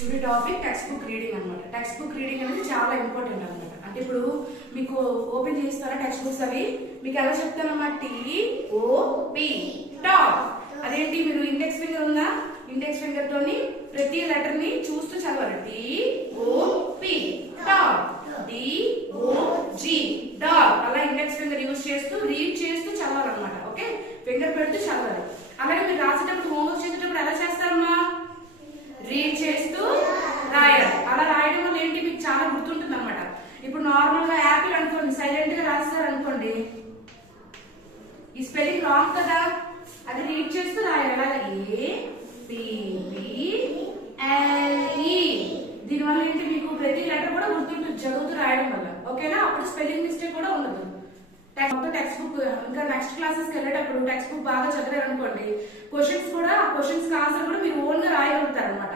Today topic text book reading అనమాట. Text book reading అనేది చాలా ఇంపార్టెంట్ అనమాట. అంటే ఇప్పుడు మీకు ఓపెన్ చేస్తారా టెక్స్ట్ బుక్స్ అవి మీకు ఎలా చెప్తానమ్మా, TOP టాప్. అదేంటి మీరు ఇండెక్స్ ఫింగర్ ఉందా, ఇండెక్స్ ఫింగర్ తోని ప్రతి లెటర్ ని చూస్తూ చదవాలి. TOP top, DOG dog. అలా ఇండెక్స్ ఫింగర్ యూజ్ చేస్తూ రీడ్ చేస్తూ చదవాలన్నమాట. ఓకే, ఫింగర్ పెడుతూ చదవాలి. అలాగే మీరు రాసేటప్పుడు హోంవర్క్ చేసేటప్పుడు ఎలా చేస్తారమ్మా, రీడ్ చేస్తూ రాయడం. అలా రాయడం వల్ల ఏంటి మీకు చాలా గుర్తుంటుంది అనమాట. ఇప్పుడు నార్మల్ గా యాపిల్ అనుకోండి, సైలెంట్ గా రాస్తారు అనుకోండి, ఈ స్పెల్లింగ్ రాంగ్ కదా, అది రీడ్ చేస్తూ రాయాలి. అలాగే APPLE. దీనివల్ల ఏంటి మీకు ప్రతి లెటర్ కూడా గుర్తుంటుంది చదువుతూ రాయడం వల్ల. ఓకేనా, అప్పుడు స్పెల్లింగ్ మిస్టేక్ కూడా ఉండదు. టెక్స్ట్ బుక్ ఇంకా నెక్స్ట్ క్లాసెస్కి వెళ్ళేటప్పుడు టెక్స్ట్ బుక్ బాగా చదివారు అనుకోండి, క్వశ్చన్స్ కూడా క్వశ్చన్స్ ఆన్సర్ కూడా మీరు ఓన్ గా రాయగలుగుతారు అనమాట.